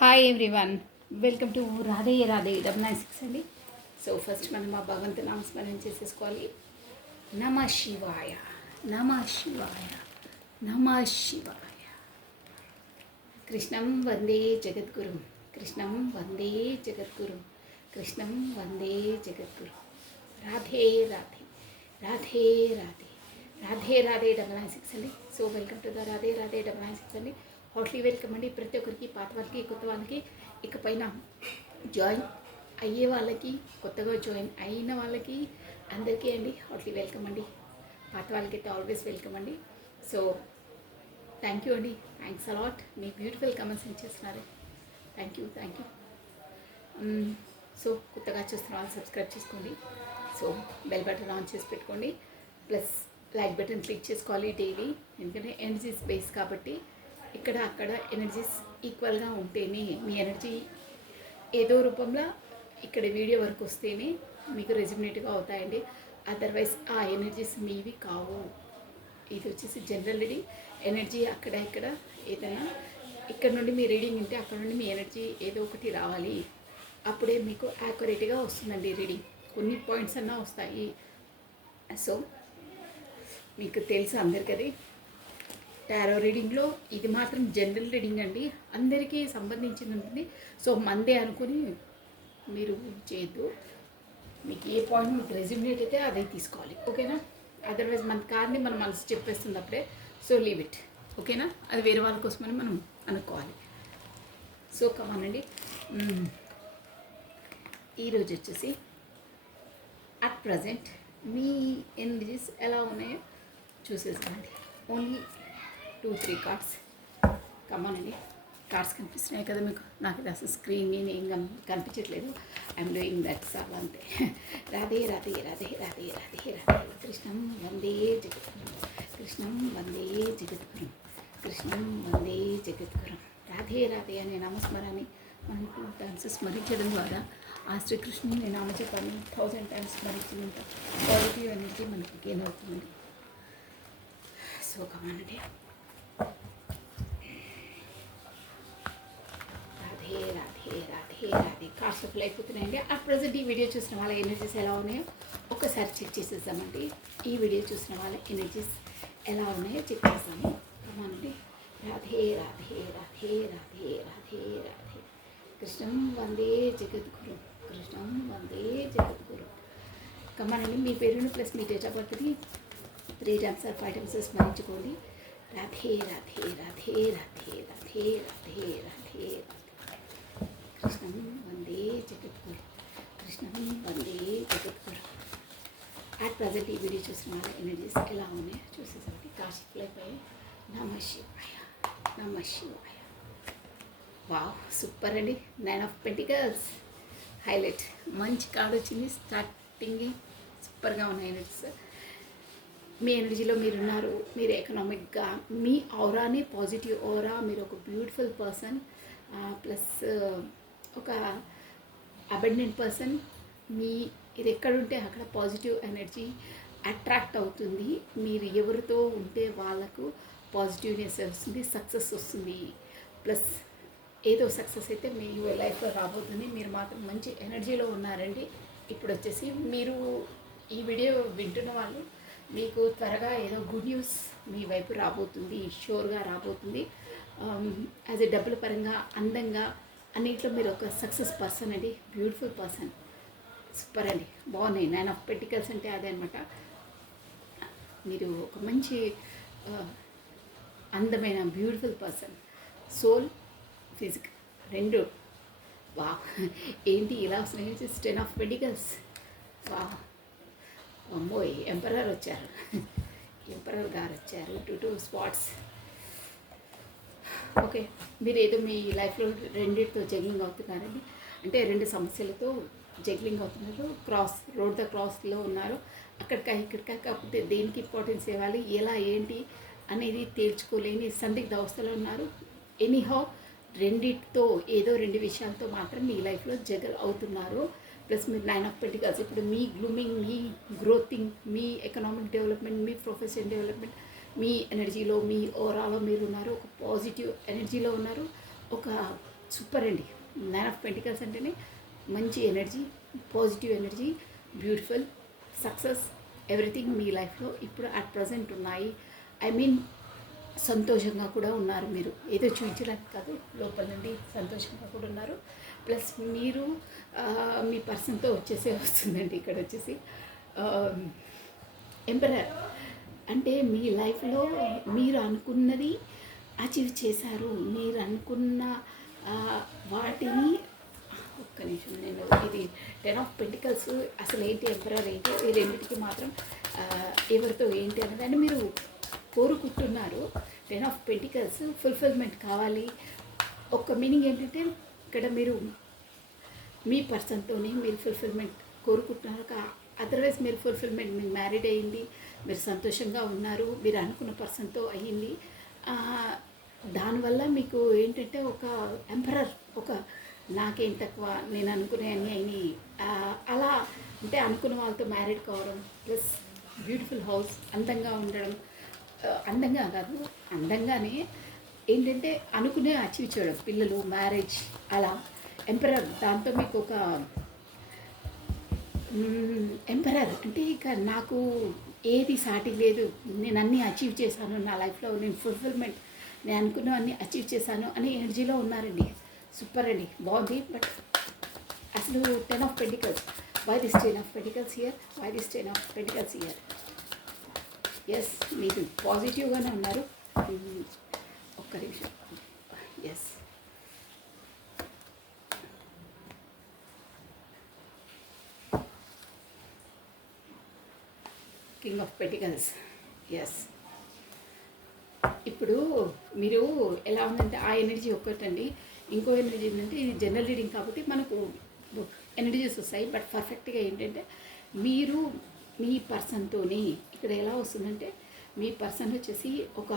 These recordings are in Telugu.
Hi everyone, welcome to Radhe Radhe 996 అండి. సో ఫస్ట్ మనం మా భగవంతు నామస్మరణ చేసేసుకోవాలి. నమ శివాయ, నమ శివాయ, నమ శివాయ. కృష్ణం వందే జగద్గురు, కృష్ణం వందే జగద్గురు, కృష్ణం వందే జగద్గురు. రాధే రాధే, రాధే రాధే, రాధే రాధే 996 అండి. So welcome to the Radhe Radhe 996 అండి. హార్ట్లీ వెల్కమ్ అండి ప్రతి ఒక్కరికి, పాత వాళ్ళకి, కొత్త వాళ్ళకి, ఇకపైన జాయిన్ అయ్యే వాళ్ళకి, కొత్తగా జాయిన్ అయిన వాళ్ళకి అందరికీ అండి హార్ట్లీ వెల్కమ్ అండి. పాత వాళ్ళకైతే ఆల్వేస్ వెల్కమ్ అండి. సో థ్యాంక్ యూ అండి, థ్యాంక్స్ అలాట్. మీ బ్యూటిఫుల్ కమెంట్స్ ఏం చేస్తున్నారు. Thank you. సో కొత్తగా చూస్తున్న వాళ్ళు సబ్స్క్రైబ్ చేసుకోండి. సో బెల్ బటన్ ఆన్ చేసి పెట్టుకోండి. ప్లస్ లైక్ బటన్ క్లిక్ చేసుకోవాలి డైలీ. ఎందుకంటే ఎనర్జీస్ బేస్ కాబట్టి ఇక్కడ అక్కడ ఎనర్జీస్ ఈక్వల్గా ఉంటేనే మీ ఎనర్జీ ఏదో రూపంలో ఇక్కడ వీడియో వరకు వస్తేనే మీకు రెజ్యునేట్గా అవుతాయండి. అదర్వైజ్ ఆ ఎనర్జీస్ మీవి కావు. ఇది వచ్చేసి జనరల్ రీడింగ్. ఎనర్జీ అక్కడ ఇక్కడ ఏదైనా ఇక్కడ నుండి మీ రీడింగ్ ఉంటే అక్కడ నుండి మీ ఎనర్జీ ఏదో ఒకటి రావాలి. అప్పుడే మీకు యాక్యురేట్గా వస్తుందండి రీడింగ్. కొన్ని పాయింట్స్ అన్నా వస్తాయి. సో మీకు తెలుసు అందరికీ అది. టారో రీడింగ్లో ఇది మాత్రం జనరల్ రీడింగ్ అండి, అందరికీ సంబంధించింది ఉంటుంది. సో మందే అనుకుని మీరు చేయొద్దు. మీకు ఏ పాయింట్ మీకు రెజ్యూమినేట్ అయితే అదే తీసుకోవాలి, ఓకేనా? అదర్వైజ్ మన కార్ని మన మనసు చెప్పేస్తుంది అప్పుడే. సో లీవ్ ఇట్, ఓకేనా? అది వేరే వాళ్ళ కోసమని మనం అనుకోవాలి. సో కమానండి. ఈరోజు వచ్చేసి అట్ ప్రజెంట్ మీ ఎనర్జీస్ ఎలా ఉన్నాయో చూసేసుకోండి. ఓన్లీ 2-3 కార్డ్స్ కమ్మానండి. కార్డ్స్ కనిపిస్తున్నాయి కదా మీకు. నాకు ఇది అసలు స్క్రీన్ మీద ఏం కనిపించట్లేదు. ఐఎమ్ డూయింగ్ దట్స్ ఆల్ అంతే. రాధే రాధే రాధే రాధే రాధే రాధే. కృష్ణం వందే జగద్గురు, కృష్ణం వందే జగద్గురు, కృష్ణం వందే జగద్గురు. రాధే రాధే అనే నామస్మరాన్ని మనం 2 times స్మరించడం ద్వారా ఆ శ్రీకృష్ణుని నామజపాన్ని 1000 times స్మరించినంత పాజిటివ్ ఎనర్జీ మనకి గెయిన్ అవుతుంది. సో కమానండి. రాధే రాధే రాధే రాధే. కార్డ్స్ ఫుల్ అయిపోతున్నాయండి. అట్ ప్రజెంట్ ఈ వీడియో చూసిన వాళ్ళ ఎనర్జీస్ ఎలా ఉన్నాయో ఒకసారి చెక్ చేసేద్దామండి. ఈ వీడియో చూసిన వాళ్ళ ఎనర్జీస్ ఎలా ఉన్నాయో చెక్ చేస్తాము. కమానండి. రాధే రాధే రాధే రాధే రాధే రాధే. కృష్ణం వందే జగద్గురు, కృష్ణం వందే జగద్గురు. కమానండి. మీ పేరును ప్లస్ మీ డేట్ ఆఫ్ బర్త్ని 3 times or 5 times స్మరించుకోండి. రాధే రాధే రాధే రాధే రాధే రాధే రాధే. కృష్ణం వందే జగద్గురు, కృష్ణం వందే జగద్గురు. అట్ ప్రజెంట్ ఈ వీడియో చూసిన వాళ్ళ ఎనర్జీస్ ఎలా ఉన్నాయో చూసేసరికి కాస్ట్ అయిపోయి. నమ శివాయ, నమ శివాయ. వావ్, సూపర్ అండి. 9 of Pentacles హైలైట్. మంచి కార్డ్ వచ్చింది. స్టార్టింగ్ సూపర్గా ఉన్నాయి ఎనర్జీస్. మీ ఎనర్జీలో మీరున్నారు. మీరు ఎకనామిక్గా మీ ఔరాని పాజిటివ్ ఔరా. మీరు ఒక బ్యూటిఫుల్ పర్సన్, ప్లస్ ఒక అబండెంట్ పర్సన్. ఇది ఎక్కడుంటే అక్కడ పాజిటివ్ ఎనర్జీ అట్రాక్ట్ అవుతుంది. మీరు ఎవరితో ఉంటే వాళ్ళకు పాజిటివ్నెస్ వస్తుంది, సక్సెస్ వస్తుంది. ప్లస్ ఏదో సక్సెస్ అయితే మీ లైఫ్లో రాబోతుంది. మీరు మాత్రం మంచి ఎనర్జీలో ఉన్నారండి. ఇప్పుడు వచ్చేసి మీరు ఈ వీడియో వింటున్న వాళ్ళు మీకు త్వరగా ఏదో గుడ్ న్యూస్ మీ వైపు రాబోతుంది, షూర్గా రాబోతుంది. యాజ్ ఎ డబ్బుల పరంగా, అందంగా, అన్నింటిలో మీరు ఒక సక్సెస్ పర్సన్ అండి. Beautiful person. సూపర్ అండి, బాగున్నాయి. 9 of Pentacles అంటే అదే అనమాట. మీరు ఒక మంచి అందమైన బ్యూటిఫుల్ పర్సన్. సోల్, ఫిజిక్ రెండు. వా, ఏంటి ఇలా వస్తున్నాయి. 10 of Pentacles. వా, అమ్మోయ్, ఎంపరర్ వచ్చారు. ఎంపరర్ గారు వచ్చారు. 2 spots. ఓకే, మీరు ఏదో మీ లైఫ్లో రెండింటితో జగ్లింగ్ అవుతున్నారండి. అంటే 2 సమస్యలతో జగ్లింగ్ అవుతున్నారు. రోడ్ క్రాస్లో ఉన్నారు. ఇక్కడికి కాకపోతే దేనికి ఇంపార్టెన్స్ ఇవ్వాలి, ఎలా ఏంటి అనేది తేల్చుకోలేని సందిగ్ధ అవస్థలో ఉన్నారు. ఎనీహౌ రెండిటితో ఏదో 2 విషయాలతో మాత్రం మీ లైఫ్లో జగల్ అవుతున్నారు. ప్లస్ మీరు 9 of Pentacles. ఇప్పుడు మీ గ్లూమింగ్, మీ గ్రోతింగ్, మీ ఎకనామిక్ డెవలప్మెంట్, మీ ప్రొఫెషనల్ డెవలప్మెంట్, మీ ఎనర్జీలో, మీ ఓరాలో మీరు ఉన్నారు. ఒక పాజిటివ్ ఎనర్జీలో ఉన్నారు. ఒక సూపర్ అండి. 9 ఆఫ్ పెంటికల్స్ అంటేనే మంచి energy, positive energy, beautiful success, everything మీ లైఫ్లో ఇప్పుడు అట్ ప్రజెంట్ ఉన్నాయి. ఐ మీన్ సంతోషంగా కూడా ఉన్నారు మీరు, ఏదో చూపించడానికి కాదు, లోపల నుండి సంతోషంగా కూడా ఉన్నారు. ప్లస్ మీరు మీ పర్సన్తో వస్తుందండి ఇక్కడ వచ్చేసి ఎంపరర్. అంటే మీ లైఫ్లో మీరు అనుకున్నది అచీవ్ చేశారు, మీరు అనుకున్న వాటిని ఒక్క నిమిషం, నేను ఇది 10 ఆఫ్ పెంటికల్స్ అసలు ఏంటి, ఎంపరర్ ఏంటి, ఈ రెండింటికి మాత్రం ఎవరితో ఏంటి అన్నదాన్ని మీరు కోరుకుంటున్నారు. 10 ఆఫ్ పెంటికల్స్ ఫుల్ఫిల్మెంట్ కావాలి. ఒక మీనింగ్ ఏంటంటే ఇక్కడ మీరు మీ పర్సన్తోనే మీరు ఫుల్ఫిల్మెంట్ కోరుకుంటున్నారు. అదర్వైజ్ మీరు ఫుల్ఫిల్మెంట్, మీరు మ్యారీడ్ అయ్యింది, మీరు సంతోషంగా ఉన్నారు, మీరు అనుకున్న పర్సన్తో అయ్యింది. దానివల్ల మీకు ఏంటంటే ఒక ఎంపరర్, ఒక నాకేం తక్కువ, నేను అనుకునే అన్నీ అయినాయి అలా అంటే అనుకున్న వాళ్ళతో మ్యారీడ్ కావడం, ప్లస్ బ్యూటిఫుల్ హౌస్, అందంగా ఉండడం, అందంగా కాదు అందంగానే ఏంటంటే అనుకునే అచీవ్ చేయడం, పిల్లలు, మ్యారేజ్, అలా ఎంపరర్. దాంతో మీకు ఒక ఎంపరర్ అంటే ఇక నాకు ఏది సాటి లేదు, నేను అన్నీ అచీవ్ చేశాను నా లైఫ్లో, నేను ఫుల్ఫిల్మెంట్, నేను అనుకున్నవన్నీ అచీవ్ చేశాను అనే ఎనర్జీలో ఉన్నారండి. సూపర్ అండి, బాగుంది. బట్ అసలు 10 of pentacles, why this 10 of pentacles here, why this 10 of pentacles here? Yes, మీరు పాజిటివ్గానే ఉన్నారు. ఒక్క నిమిషం. Yes, king of pentacles. Yes, ఇప్పుడు మీరు ఎలా ఉందంటే ఆ ఎనర్జీ ఒక్కటండి. ఇంకో ఎనర్జీ ఏంటంటే ఇది జనరల్ రీడింగ్ కాబట్టి మనకు ఎనర్జీస్ వస్తాయి. బట్ పర్ఫెక్ట్గా ఏంటంటే మీరు మీ పర్సన్తోని ఇక్కడ ఎలా వస్తుందంటే మీ పర్సన్ వచ్చేసి ఒక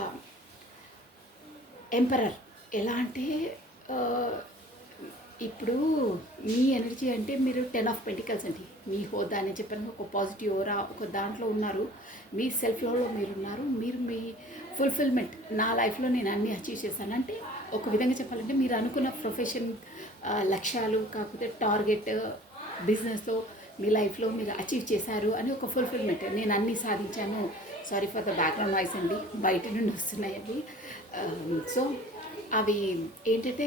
ఎంపరర్. ఎలా అంటే ఇప్పుడు మీ ఎనర్జీ అంటే మీరు 10 ఆఫ్ పెంటికల్స్ అండి, మీ హోదా అని చెప్పాను, ఒక పాజిటివ్ ఓరా, ఒక దాంట్లో ఉన్నారు, మీ సెల్ఫ్ లవ్లో మీరు ఉన్నారు, మీరు మీ ఫుల్ఫిల్మెంట్, నా లైఫ్లో నేను అన్నీ అచీవ్ చేశాను అంటే ఒక విధంగా చెప్పాలంటే మీరు అనుకున్న ప్రొఫెషన్, లక్ష్యాలు, కాకపోతే టార్గెట్, బిజినెస్లో మీ లైఫ్లో మీరు అచీవ్ చేశారు అని ఒక ఫుల్ఫిల్మెంట్, నేను అన్నీ సాధించాను. Sorry for the background voice అండి, బయట నుండి వస్తున్నాయండి. సో అవి ఏంటంటే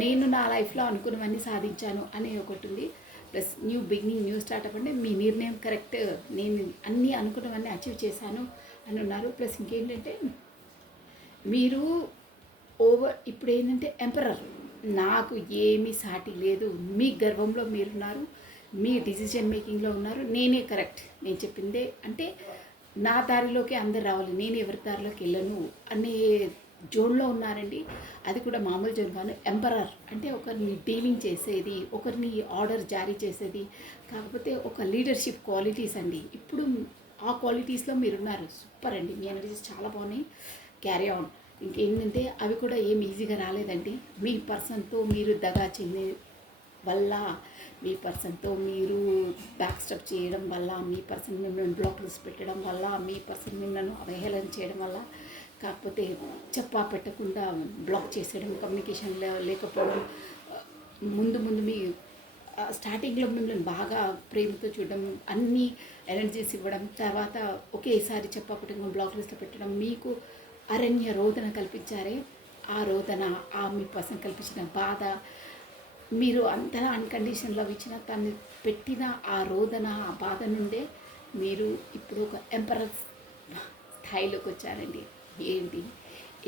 నేను నా లైఫ్లో అనుకున్నవన్నీ సాధించాను అని ఒకటి ఉంది. Plus new beginning, new startup అంటే మీ నిర్ణయం కరెక్ట్, నేను అన్నీ అనుకున్నవన్నీ అచీవ్ చేశాను అని ఉన్నారు. ప్లస్ ఇంకేంటంటే మీరు ఇప్పుడు ఏంటంటే ఎంపరర్, నాకు ఏమీ సాటి లేదు, మీ గర్వంలో మీరున్నారు, మీ డిసిజన్ మేకింగ్లో ఉన్నారు, నేనే కరెక్ట్, నేను చెప్పిందే అంటే నా దారిలోకి అందరు రావాలి, నేను ఎవరి దారిలోకి వెళ్ళను అనే జోన్లో ఉన్నారండి. అది కూడా మామూలు జోన్ కాదు. ఎంపరర్ అంటే ఒకరిని డీలింగ్ చేసేది, ఒకరిని ఆర్డర్ జారీ చేసేది, కాకపోతే ఒక లీడర్షిప్ క్వాలిటీస్ అండి. ఇప్పుడు ఆ క్వాలిటీస్లో మీరున్నారు. సూపర్ అండి, మీ ఎనర్జీస్ చాలా బాగున్నాయి. Carry on. ఇంకేంటంటే అవి కూడా ఏం ఈజీగా రాలేదండి. మీ పర్సన్తో మీరు దగా చెందే వల్ల, మీ పర్సన్తో మీరు బ్యాక్ స్టెప్ చేయడం వల్ల, మీ పర్సన్ మిమ్మల్ని బ్లాక్ లిస్ట్ పెట్టడం వల్ల, మీ పర్సన్ మిమ్మల్ని అవహేళన చేయడం వల్ల, కాకపోతే చెప్పా పెట్టకుండా బ్లాక్ చేసేయడం, కమ్యూనికేషన్ లేకపోవడం, ముందు మీ స్టార్టింగ్లో మిమ్మల్ని బాగా ప్రేమతో చూడడం, అన్ని ఎనర్జీస్ ఇవ్వడం, తర్వాత ఒకేసారి చెప్పా పెట్టకుండా బ్లాక్ లిస్ట్లో పెట్టడం, మీకు అరణ్య రోదన కల్పించారే, ఆ రోదన, ఆ మీ పర్సన్ కల్పించిన బాధ, మీరు అంతలా అన్కండిషన్ లవ్ ఇచ్చిన తను పెట్టిన ఆ రోదన, ఆ బాధ నుండే మీరు ఇప్పుడు ఒక ఎంపరర్ స్థాయిలోకి వచ్చారండి. ఏంటి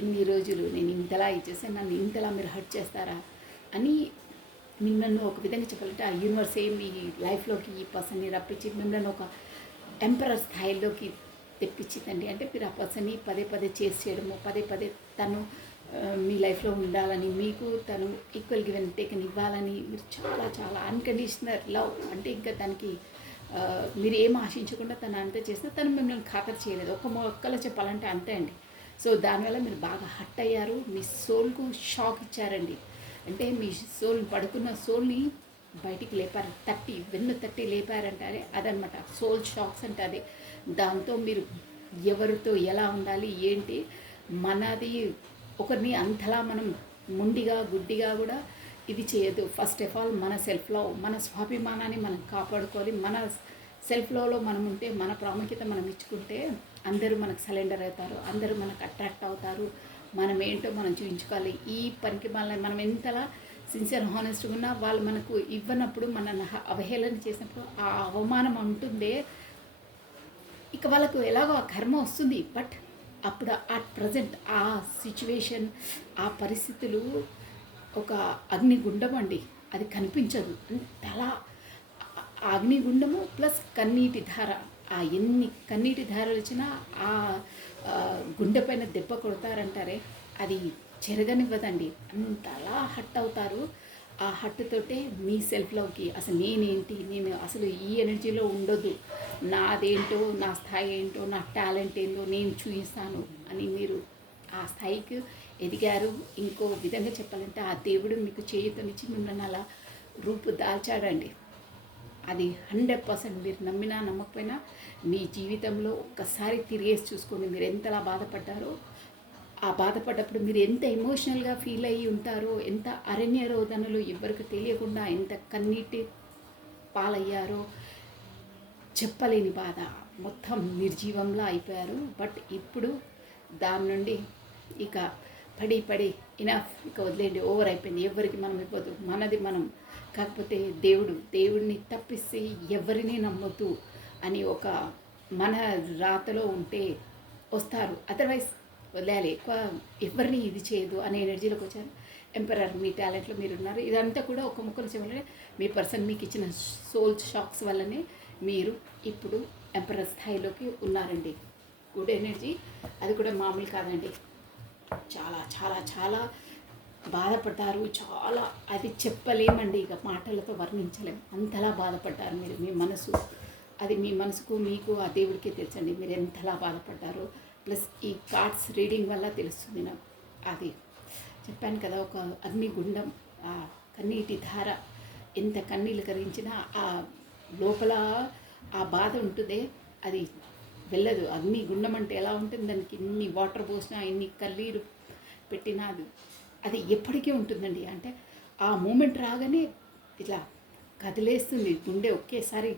ఎన్ని రోజులు నేను ఇంతలా ఇచ్చేసాను, నన్ను ఇంతలా మీరు హర్ట్ చేస్తారా అని మిమ్మల్ని ఒక విధంగా చెప్పాలంటే ఆ యూనివర్సే మీ లైఫ్లోకి ఈ పర్సన్ని రప్పించి మిమ్మల్ని ఒక ఎంపరర్ స్థాయిలోకి తెప్పించిందండి. అంటే మీరు ఆ పర్సన్ని పదే పదే చేయడము, పదే తను మీ లైఫ్లో ఉండాలని, మీకు తను ఈక్వల్ గివెన్ టేకన్ ఇవ్వాలని, మీరు చాలా అన్కండిషనల్ లవ్ అంటే ఇంకా దానికి మీరు ఏం ఆశించకుండా తను అంతే చేసినా తను మిమ్మల్ని ఖాతరు చేయలేదు. ఒక మొక్కలో చెప్పాలంటే అంతే అండి. సో దానివల్ల మీరు బాగా హర్ట్ అయ్యారు, మీ సోల్కు షాక్ ఇచ్చారండి. అంటే మీ సోల్, పడుకున్న సోల్ని బయటికి లేపారు, వెన్ను తట్టి లేపారంటే అదనమాట సోల్ షాక్స్ అంటే అదే. దాంతో మీరు ఎవరితో ఎలా ఉండాలి ఏంటి, మనది ఒకరిని అంతలా మనం ముండిగా గుడ్డిగా కూడా ఇది చేయదు. ఫస్ట్ ఆఫ్ ఆల్ మన సెల్ఫ్ లవ్, మన స్వాభిమానాన్ని మనం కాపాడుకోవాలి. మన సెల్ఫ్ లవ్లో మనం ఉంటే, మన ప్రాముఖ్యత మనం ఇచ్చుకుంటే అందరూ మనకు సరెండర్ అవుతారు, అందరూ మనకు అట్రాక్ట్ అవుతారు. మనం ఏంటో మనం చూపించుకోవాలి. ఈ పనికి మనం ఎంతలా సిన్సియర్ హానెస్ట్గా ఉన్నా వాళ్ళు మనకు ఇవ్వనప్పుడు, మన అవహేళన చేసినప్పుడు ఆ అవమానం ఉంటుందే, ఇక వాళ్ళకు ఎలాగో ఆ కర్మ వస్తుంది. బట్ అప్పుడు అట్ ప్రజెంట్ ఆ సిచ్యువేషన్, ఆ పరిస్థితులు ఒక అగ్నిగుండం అండి, అది కనిపించదు. అంతలా అగ్నిగుండము ప్లస్ కన్నీటి ధార, ఆ ఎన్ని కన్నీటి ధారలు వచ్చినా ఆ గుండె పైన దెబ్బ కొడతారంటారే, అది చెరగనివ్వదండి. అంతలా హట్ అవుతారు. ఆ హట్టుతోటే మీ సెల్ఫ్ లవ్కి అసలు నేనేంటి, నేను అసలు ఈ ఎనర్జీలో ఉండొద్దు, నాదేంటో, నా స్థాయి ఏంటో, నా టాలెంట్ ఏంటో నేను చూపిస్తాను అని మీరు ఆ స్థాయికి ఎదిగారు. ఇంకో విధంగా చెప్పాలంటే ఆ దేవుడు మీకు చేయుతనిచ్చి మిమ్మల్ని అలా రూపు దాల్చాడండి. అది 100% మీరు నమ్మినా నమ్మకపోయినా మీ జీవితంలో ఒక్కసారి తిరిగేసి చూసుకోండి, మీరు ఎంతలా బాధపడ్డారో. ఆ బాధపడ్డప్పుడు మీరు ఎంత ఎమోషనల్గా ఫీల్ అయ్యి ఉంటారో, ఎంత అరణ్య రోదనలు ఎవరికి తెలియకుండా ఎంత కన్నీటి పాలయ్యారో, చెప్పలేని బాధ, మొత్తం నిర్జీవంలా అయిపోయారు. బట్ ఇప్పుడు దాని నుండి ఇక పడి ఇనఫ్, ఇక వదిలేండి, ఓవర్ అయిపోయింది, ఎవరికి మనం ఇవ్వద్దు, మనది మనం. కాకపోతే దేవుడిని తప్పిస్తే ఎవరిని నమ్మొద్దు అని ఒక మన రాతలో ఉంటే వస్తారు, అదర్వైజ్ వదిలేయాలి. ఎక్కువ ఎవరిని ఇది చేయదు అనే ఎనర్జీలోకి వచ్చారు. ఎంపరర్, మీ టాలెంట్లో మీరు ఉన్నారు. ఇదంతా కూడా ఒక ముక్కలు చెప్పాలంటే మీ పర్సన్ మీకు ఇచ్చిన సోల్ షాక్స్ వల్లనే మీరు ఇప్పుడు ఎంపరర్ స్థాయిలోకి ఉన్నారండి. గుడ్ ఎనర్జీ, అది కూడా మామూలు కాదండి. చాలా చాలా చాలా బాధపడ్డారు, చాలా అది చెప్పలేమండి, ఇక మాటలతో వర్ణించలేం, అంతలా బాధపడ్డారు మీరు. మీ మనసు, అది మీ మనసుకు మీకు ఆ దేవుడికే తెలుసండి మీరు ఎంతలా బాధపడ్డారో. ప్లస్ ఈ కార్డ్స్ రీడింగ్ వల్ల తెలుస్తుంది నాకు. అది చెప్పాను కదా, ఒక అగ్నిగుండం, ఆ కన్నీటి ధార, ఎంత కన్నీళ్ళు కరిగించినా ఆ లోపల ఆ బాధ ఉంటుందే, అది వెళ్ళదు. అగ్నిగుండం అంటే ఎలా ఉంటుంది, దానికి ఇన్ని వాటర్ పోసినా, ఇన్ని కన్నీరు పెట్టినా అది ఎప్పటికీ ఉంటుందండి. అంటే ఆ మూమెంట్ రాగానే ఇట్లా కదిలేస్తుంది గుండె, ఒకేసారి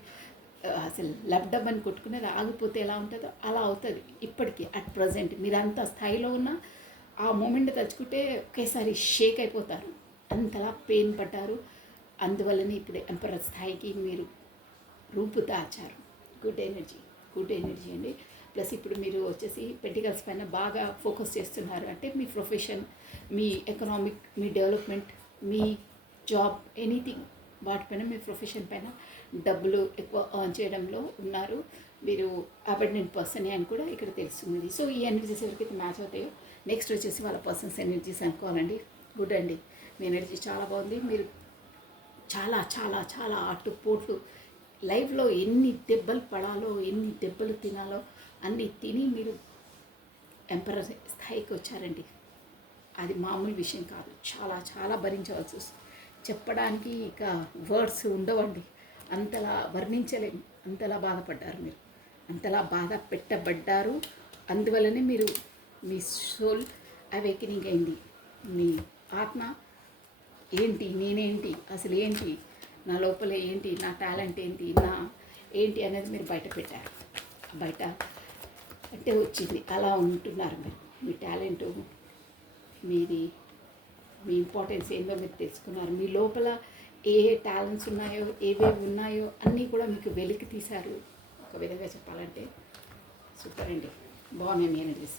అసలు లబ్డబ్ అని కొట్టుకునేది ఆగిపోతే ఎలా ఉంటుందో అలా అవుతుంది ఇప్పటికీ. అట్ ప్రజెంట్ మీరు అంత స్థాయిలో ఉన్న ఆ మూమెంట్ తలుచుకుంటే ఒకేసారి షేక్ అయిపోతారు, అంతలా పెయిన్ పడ్డారు. అందువల్లనే ఇప్పుడు ఎంపరర్ స్థాయికి మీరు రూపు దాచారు. గుడ్ ఎనర్జీ అండి. ప్లస్ ఇప్పుడు మీరు వచ్చేసి పెంటికల్స్ పైన బాగా ఫోకస్ చేస్తున్నారు. అంటే మీ ప్రొఫెషన్, మీ ఎకనామిక్, మీ డెవలప్మెంట్, మీ జాబ్, ఎనీథింగ్, వాటిపైన మీ ప్రొఫెషన్ పైన డబ్బులు ఎక్కువ ఎర్న్ చేయడంలో ఉన్నారు. మీరు అబెండెంట్ పర్సన్ అని కూడా ఇక్కడ తెలుస్తుంది. సో ఈ ఎనర్జీస్ ఎవరికైతే మ్యాచ్ అవుతాయో నెక్స్ట్ వచ్చేసి వాళ్ళ పర్సన్స్ ఎనర్జీస్ అనుకోవాలండి. గుడ్ అండి, మీ ఎనర్జీ చాలా బాగుంది. మీరు చాలా చాలా చాలా అట్టుపోట్లు లైఫ్లో ఎన్ని దెబ్బలు పడాలో, ఎన్ని దెబ్బలు తినాలో అన్నీ తిని మీరు ఎంపరర్ స్థాయికి వచ్చారండి. అది మామూలు విషయం కాదు, చాలా చాలా భరించవలసి వస్తుంది. చెప్పడానికి ఇక వర్డ్స్ ఉండవండి, అంతలా వర్ణించలేము, అంతలా బాధపడ్డారు మీరు, అంతలా బాధ పెట్టబడ్డారు. అందువల్లనే మీరు మీ సోల్ అవేకనింగ్ అయింది. మీ ఆత్మ ఏంటి, నేనేంటి, అసలు ఏంటి, నా లోపల ఏంటి, నా టాలెంట్ ఏంటి, నా ఏంటి అనేది మీరు బయట పెట్టారు. బయట అంటే వచ్చింది, అలా ఉంటున్నారు మీరు. మీ టాలెంటు, మీది, మీ ఇంపార్టెన్స్ ఏందో మీరు తెలుసుకున్నారు. మీ లోపల ఏ టాలెంట్స్ ఉన్నాయో, ఏవేవి ఉన్నాయో అన్నీ కూడా మీకు వెలికి తీశారు. ఒక విధంగా చెప్పాలంటే సూపర్ అండి, బాగున్నాయి ఎనర్జీస్.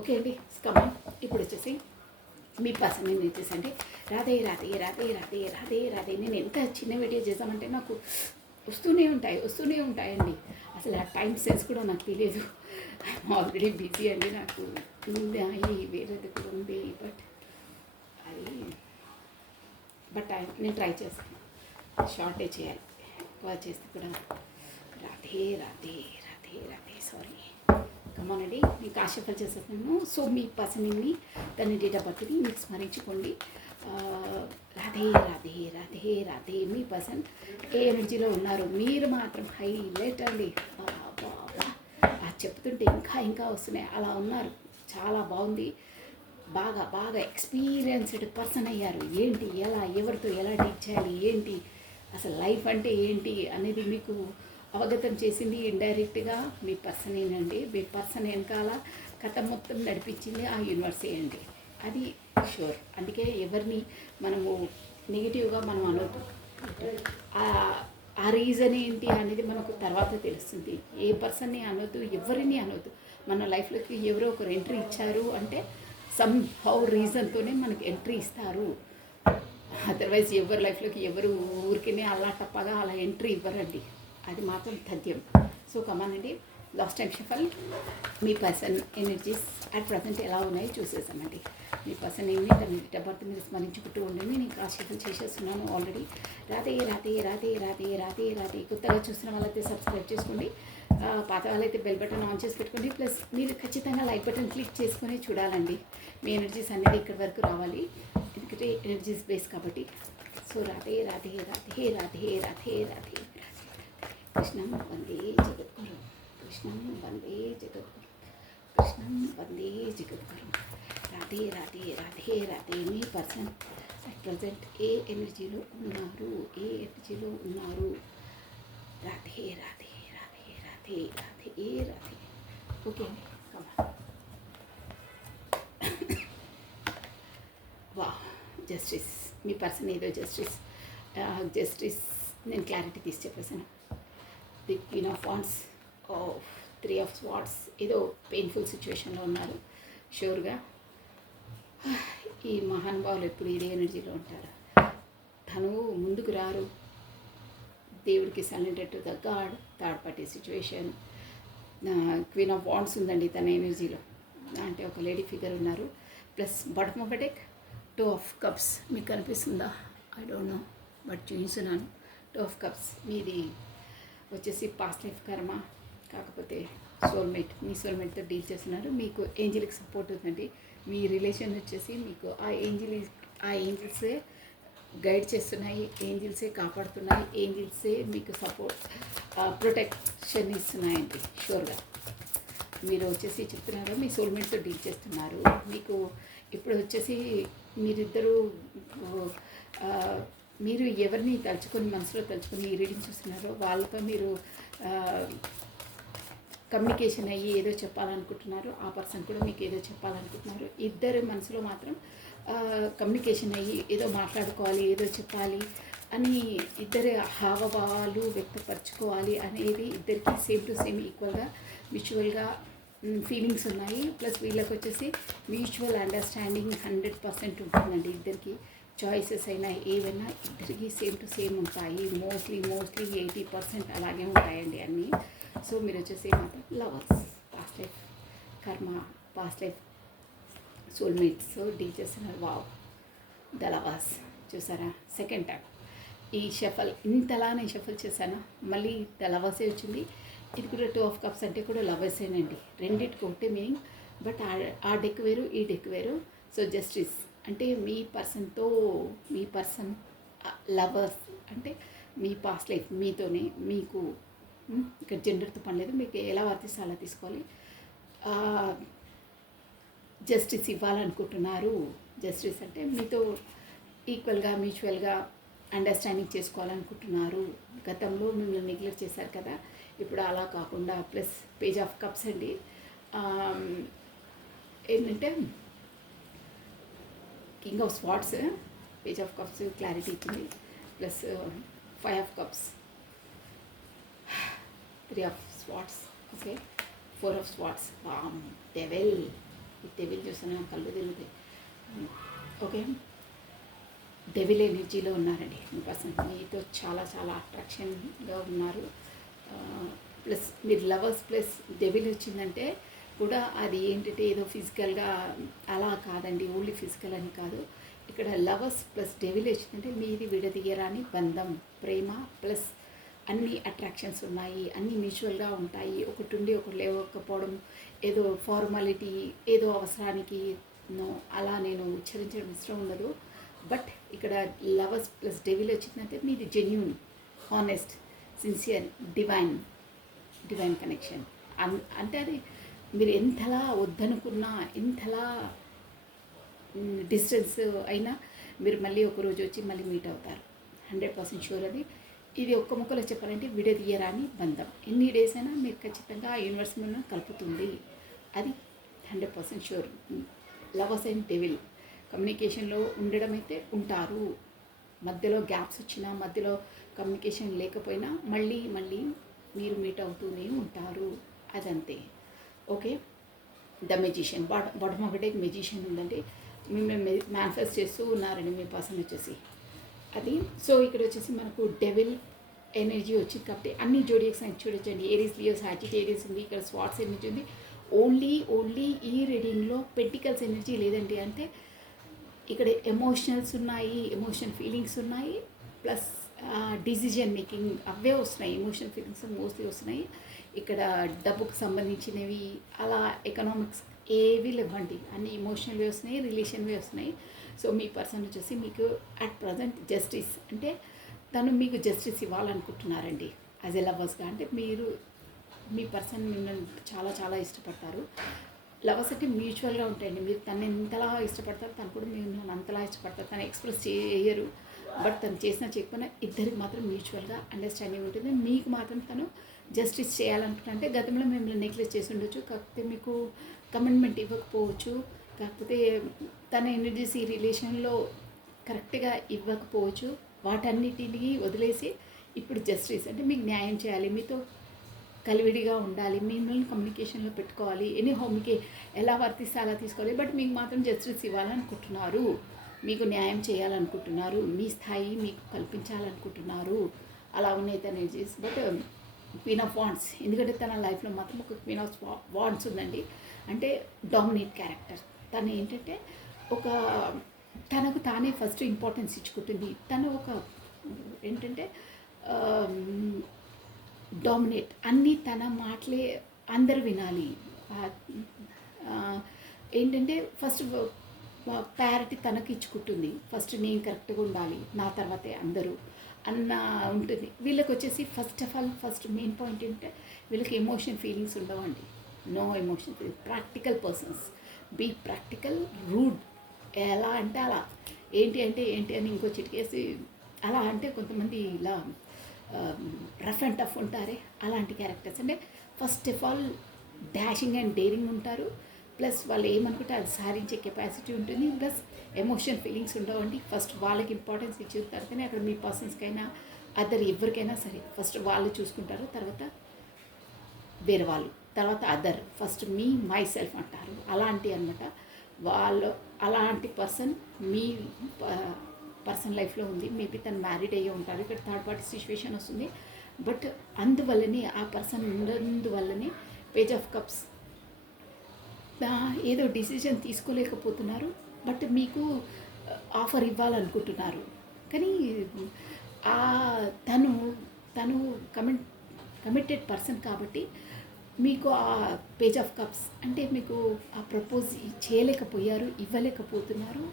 ఓకే అండి, కమాన్. ఇప్పుడు వచ్చేసి మీ పర్సన్ ఎనర్జీస్ అండి. రాధే రాధే రాధే రాధే రాధే రాధే. నేను ఎంత చిన్న వీడియో చేద్దామంటే నాకు వస్తూనే ఉంటాయండి. అసలు ఆ టైం సెన్స్ కూడా నాకు తెలియదు. ఐఎమ్ ఆల్రెడీ బిజీ అండి, నాకు వేరేది కూడా ఉంది. బట్ నేను ట్రై చేస్తాను, షార్టే చేయాలి, ఎక్కువ చేస్తే కూడా. రాధే రాధే రాధే రాధే. సారీ, కమానండి, మీకు ఆశపడి చేసేస్తాను. సో మీ పర్సన్ని, దాని డేట్ ఆఫ్ బర్త్ని మీకు స్మరించుకోండి. రాధే రాధే రాధే రాధే. మీ పర్సన్ ఏ ఎనర్జీలో ఉన్నారు, మీరు మాత్రం హైలైట్ అండి. చెప్తుంటే ఇంకా వస్తున్నాయి, అలా ఉన్నారు, చాలా బాగుంది. బాగా బాగా ఎక్స్పీరియన్స్డ్ పర్సన్ అయ్యారు. ఏంటి, ఎలా, ఎవరితో ఎలా డీల్ చేయాలి, ఏంటి అసలు లైఫ్ అంటే ఏంటి అనేది మీకు అవగతం చేసింది ఇండైరెక్ట్గా మీ పర్సనేనండి. మీ పర్సన్ వెనకాల కథ మొత్తం నడిపించింది ఆ యూనివర్సే అండి. అది షూర్. అందుకే ఎవరిని మనము నెగిటివ్గా మనం అనొద్దు. ఆ రీజన్ ఏంటి అనేది మనకు తర్వాత తెలుస్తుంది. ఏ పర్సన్ని అనొద్దు, ఎవరిని అనొద్దు. మన లైఫ్లోకి ఎవరో ఒకరు ఎంట్రీ ఇచ్చారు అంటే సమ్ హౌ రీజన్తోనే మనకి ఎంట్రీ ఇస్తారు. అదర్వైజ్ ఎవరి లైఫ్లోకి ఎవరు ఊరికనే అలా టప్పగా అలా ఎంట్రీ ఇవ్వరండి. అది మాత్రం తథ్యం. సో కమానండి, లాస్ట్ టైం షఫల్ మీ పర్సన్ ఎనర్జీస్ అట్ ప్రజెంట్ ఎలా ఉన్నాయో చూసేసామండి. మీ పర్సన్ ఏమి తన డేట్ ఆఫ్ బర్త్ మీరు స్మరించుకుంటూ ఉండండి. నేను క్రాస్ షఫల్ చేసేస్తున్నాను ఆల్రెడీ. రాతే రాతే రాతే రాతే రాతే రాతే కొత్తగా చూసిన వాళ్ళైతే సబ్స్క్రైబ్ చేసుకోండి. పాత వాళ్ళైతే బెల్ బటన్ ఆన్ చేసి పెట్టుకోండి. ప్లస్ మీరు ఖచ్చితంగా లైక్ బటన్ క్లిక్ చేసుకొని చూడాలండి. మీ ఎనర్జీస్ అనేది ఇక్కడి వరకు రావాలి. ఎందుకంటే ఎనర్జీస్ బేస్ కాబట్టి. సో రాధే రాధే రాధే రాధే రాధే రాధే కృష్ణం వందే జగద్గురు, కృష్ణం వందే జగద్గురు, కృష్ణం వందే జగద్గురు. రాధే రాధే రాధే రాధే. మీ పర్సన్ అట్ ప్రజెంట్ ఏ ఎనర్జీలో ఉన్నారు, ఏ ఎనర్జీలో ఉన్నారు? రాధే రాధే రాధే రాధే రాధే రాధే. ఓకే అండి, కమా. వా జస్టిస్. మీ పర్సన్ ఏదో జస్టిస్ నేను క్లారిటీ తీసి చెప్పేసాను. The queen of wands, three of swords. ఏదో పెయిన్ఫుల్ సిచ్యువేషన్లో ఉన్నారు షూర్గా. ఈ మహానుభావులు ఎప్పుడు ఇదే ఎనర్జీలో ఉంటారు. తను ముందుకు రారు. దేవుడికి surrender to the God. Third party situation. Queen of wands ఉందండి తన ఎనర్జీలో. అంటే ఒక లేడీ ఫిగర్ ఉన్నారు. Plus bottom of deck two of cups. మీకు కనిపిస్తుందా? ఐ డోంట్ నో, బట్ చూస్తున్నాను. టూ ఆఫ్ కప్స్ మీది వచ్చేసి పాస్ట్ లైఫ్ కర్మ, కాకపోతే సోల్మేట్. మీ సోల్మేట్తో డీల్ చేస్తున్నారు. మీకు ఏంజిల్కి సపోర్ట్ ఉందండి. మీ రిలేషన్ వచ్చేసి మీకు ఆ ఏంజిల్సే గైడ్ చేస్తున్నాయి, ఏంజిల్సే కాపాడుతున్నాయి, ఏంజిల్సే మీకు సపోర్ట్ ప్రొటెక్షన్ ఇస్తున్నాయండి షూర్గా. మీరు వచ్చేసి చెప్తున్నారు మీ సోల్మేట్తో డీల్ చేస్తున్నారు. మీకు ఇప్పుడు వచ్చేసి మీరిద్దరూ మీరు ఎవరిని తలుచుకొని మనసులో తలుచుకొని రీడింగ్ చూస్తున్నారో వాళ్ళతో మీరు కమ్యూనికేషన్ అయ్యి ఏదో చెప్పాలనుకుంటున్నారు. ఆ పర్సన్ కూడా మీకు ఏదో చెప్పాలనుకుంటున్నారు. ఇద్దరు మనసులో మాత్రం కమ్యూనికేషన్ అయ్యి ఏదో మాట్లాడుకోవాలి, ఏదో చెప్పాలి అని ఇద్దరి హావభావాలు వ్యక్తపరచుకోవాలి అనేది ఇద్దరికి సేమ్ టు సేమ్ ఈక్వల్గా మ్యూచువల్గా ఫీలింగ్స్ ఉన్నాయి. ప్లస్ వీళ్ళకి వచ్చేసి మ్యూచువల్ అండర్స్టాండింగ్ 100% ఉంటుందండి. ఇద్దరికి చాయిసెస్ అయినా ఏవైనా ఇద్దరికి సేమ్ టు సేమ్ ఉంటాయి. మోస్ట్లీ 80% అలాగే ఉంటాయండి అన్నీ. సో మీరు వచ్చేసి మాత్రం లవర్స్, పాస్ట్ లైఫ్ కర్మ, పాస్ట్ లైఫ్ సోల్మేట్స్ డీల్ చేస్తున్నారు. Wow, the lovers. చూసారా సెకండ్ టైం ఈ షఫల్ ఇంతలా నేను షఫల్ చేశాను, మళ్ళీ ద లవర్సే వచ్చింది. ఇది కూడా టూ ఆఫ్ కప్స్ అంటే కూడా లవర్సేనండి. రెండింటికి ఒకటే మీనింగ్, బట్ ఆ డెక్ వేరు, ఈ డెక్ వేరు. సో జస్టిస్ అంటే మీ పర్సన్తో, మీ పర్సన్ లవర్స్ అంటే మీ పాస్ట్ లైఫ్ మీతోనే. మీకు ఇక్కడ జెండర్తో పని లేదు, మీకు ఎలా వర్తిస్తే అలా తీసుకోవాలి. జస్టిస్ ఇవ్వాలనుకుంటున్నారు. జస్టిస్ అంటే మీతో ఈక్వల్గా మ్యూచువల్గా అండర్స్టాండింగ్ చేసుకోవాలనుకుంటున్నారు. గతంలో మిమ్మల్ని నెగ్లెక్ట్ చేశారు కదా, ఇప్పుడు అలా కాకుండా. ప్లస్ పేజ్ ఆఫ్ కప్స్ అండి. ఏంటంటే king of swords, page of cups clarity ఇచ్చింది. Plus 5 of cups, 3 of swords, okay, 4 of swords. Devil. ఈ డెవిల్ చూస్తున్నా కళ్ళు తిరుగుతాయి. ఓకే, డెవిల్ ఎనర్జీలో ఉన్నారండి మీ పర్సన్. మీతో చాలా చాలా అట్రాక్షన్గా ఉన్నారు. ప్లస్ మీరు లవర్స్ ప్లస్ డెవిల్ వచ్చిందంటే కూడా అది ఏంటంటే ఏదో ఫిజికల్గా అలా కాదండి, ఓన్లీ ఫిజికల్ అని కాదు. ఇక్కడ లవర్స్ ప్లస్ డెవిల్ వచ్చిందంటే మీది విడదీయరాని బంధం, ప్రేమ ప్లస్ అన్ని అట్రాక్షన్స్ ఉన్నాయి, అన్నీ మ్యూచువల్గా ఉంటాయి. ఒకటి ఉండి ఒకటి లేవకపోవడం, ఏదో ఫార్మాలిటీ, ఏదో అవసరానికి అలా నేను ఉచ్చరించడం ఇష్టం ఉండదు. బట్ ఇక్కడ లవర్స్ ప్లస్ డెవిల్ వచ్చిందంటే మీది genuine, honest, sincere, divine connection. అంటే అది మీరు ఎంతలా వద్దనుకున్నా, ఎంతలా డిస్టెన్స్ అయినా మీరు మళ్ళీ ఒకరోజు వచ్చి మళ్ళీ మీట్ అవుతారు. 100% షూర్ అది. ఇది ఒక్క ముక్కలో చెప్పాలంటే విడదీయరాని బంధం. ఎన్ని డేస్ అయినా మీరు ఖచ్చితంగా ఆ యూనివర్స్ మిమ్మల్ని కలుపుతుంది. అది 100% షూర్. లవర్స్ అండ్ డెవిల్ కమ్యూనికేషన్లో ఉండడం అయితే ఉంటారు. మధ్యలో గ్యాప్స్ వచ్చినా, మధ్యలో కమ్యూనికేషన్ లేకపోయినా మళ్ళీ మళ్ళీ మీరు మీట్ అవుతూనే ఉంటారు. అదంతే. ఓకే. ద మెజిషియన్ బాటమ్ ఒకటే మెజిషియన్ ఉందండి. మేము మేనిఫెస్ట్ చేస్తూ ఉన్నారండి మీ పర్సన్ వచ్చేసి అది. సో ఇక్కడ వచ్చేసి మనకు డెవిల్ ఎనర్జీ వచ్చింది కాబట్టి అన్ని జోడియక్ సైన్స్ చూడొచ్చండి. ఏరీస్, లియో, సాజిటేరియస్ ఉంది. ఇక్కడ స్వాట్స్ ఎనర్జీ ఉంది. ఓన్లీ ఈ రీడింగ్లో పెంటికల్స్ ఎనర్జీ లేదండి. అంటే ఇక్కడ ఎమోషనల్స్ ఉన్నాయి, ఎమోషనల్ ఫీలింగ్స్ ఉన్నాయి, ప్లస్ డిసిజన్ మేకింగ్ అవే వస్తున్నాయి. ఎమోషనల్ ఫీలింగ్స్ మోస్ట్లీ వస్తున్నాయి. ఇక్కడ డబ్బుకు సంబంధించినవి అలా ఎకనామిక్స్ ఏవి లేవండి. అన్ని ఎమోషనల్వి వస్తున్నాయి, రిలేషన్వి వస్తున్నాయి. సో మీ పర్సన్ వచ్చేసి మీకు అట్ ప్రజెంట్ జస్టిస్ అంటే తను మీకు జస్టిస్ ఇవ్వాలనుకుంటున్నారండి యాజ్ ఎ లవర్స్గా. అంటే మీరు మీ పర్సన్ మిమ్మల్ని చాలా చాలా ఇష్టపడతారు. లవర్స్ అంటే మ్యూచువల్గా ఉంటాయండి. మీరు తను ఎంతలా ఇష్టపడతారు, తను కూడా మిమ్మల్ని అంతలా ఇష్టపడతారు. తను ఎక్స్ప్రెస్ చేయరు, బట్ తను చేసినా చేయకపోయినా ఇద్దరికి మాత్రం మ్యూచువల్గా అండర్స్టాండింగ్ ఉంటుంది. మీకు మాత్రం తను జస్టిస్ చేయాలనుకుంటే గతంలో మిమ్మల్ని నెగ్లెక్ట్ చేసి ఉండొచ్చు, కాకపోతే మీకు కమిట్మెంట్ ఇవ్వకపోవచ్చు, కాకపోతే తన ఎనర్జీస్ ఈ రిలేషన్లో కరెక్ట్గా ఇవ్వకపోవచ్చు. వాటన్నిటిని వదిలేసి ఇప్పుడు జస్టిస్ అంటే మీకు న్యాయం చేయాలి, మీతో కలివిడిగా ఉండాలి, మిమ్మల్ని కమ్యూనికేషన్లో పెట్టుకోవాలి, ఎనీహౌ మీకు ఎలా వర్తిస్తే అలా తీసుకోవాలి. బట్ మీకు మాత్రం జస్టిస్ ఇవ్వాలనుకుంటున్నారు, మీకు న్యాయం చేయాలనుకుంటున్నారు, మీ స్థాయి మీకు కల్పించాలనుకుంటున్నారు. అలా ఉన్నాయి తన energies. But queen of wands, ఎందుకంటే తన లైఫ్లో మాత్రం ఒక క్వీన్ ఆఫ్ వాండ్స్ ఉందండి. అంటే డామినేట్ క్యారెక్టర్. తను ఏంటంటే ఒక తనకు తానే ఫస్ట్ ఇంపార్టెన్స్ ఇచ్చుకుంటుంది. తను ఒక ఏంటంటే డామినేట్, అన్నీ తన మాటలే అందరు వినాలి. ఏంటంటే ఫస్ట్ ప్రయారిటీ తనకి ఇచ్చుకుంటుంది. ఫస్ట్ నేను కరెక్ట్గా ఉండాలి, నా తర్వాతే అందరూ అన్న ఉంటుంది. వీళ్ళకి వచ్చేసి first of all first main point ఏంటంటే వీళ్ళకి ఎమోషన్ ఫీలింగ్స్ ఉండవండి. No emotion feeling. Practical persons. Be practical, rude. ఎలా అంటే అలా, ఏంటి అంటే ఏంటి అని ఇంకో చిటికేసి అలా అంటే కొంతమంది ఇలా రఫ్ అండ్ టఫ్ ఉంటారే అలాంటి క్యారెక్టర్స్. అంటే first of all dashing and daring ఉంటారు. ప్లస్ వాళ్ళు ఏమనుకుంటే అది సాధించే కెపాసిటీ ఉంటుంది. ప్లస్ ఎమోషన్ ఫీలింగ్స్ ఉండవండి. ఫస్ట్ వాళ్ళకి ఇంపార్టెన్స్ ఇచ్చిన తర్వాతనే అక్కడ మీ పర్సన్స్కైనా అదర్ ఎవరికైనా సరే ఫస్ట్ వాళ్ళు చూసుకుంటారు, తర్వాత వేరే వాళ్ళు, తర్వాత other, first me my self అంటారు. అలాంటి అనమాట వాళ్ళు. అలాంటి పర్సన్ మీ పర్సన్ లైఫ్లో ఉంది. మేబీ తను మ్యారీడ్ అయ్యి ఉంటారు. ఇక్కడ థర్డ్ పార్టీ సిచ్యువేషన్ వస్తుంది. బట్ అందువల్లనే ఆ పర్సన్ ఉన్నందువల్లనే పేజ్ ఆఫ్ కప్స్ ఏదో డిసిజన్ తీసుకోలేకపోతున్నారు. బట్ మీకు ఆఫర్ ఇవ్వాలనుకుంటున్నారు. కానీ తను తను కమిటెడ్ పర్సన్ కాబట్టి మీకు ఆ పేజ్ ఆఫ్ కప్స్ అంటే మీకు ఆ ప్రపోజ్ చేయలేకపోయారు, ఇవ్వలేకపోతున్నారు.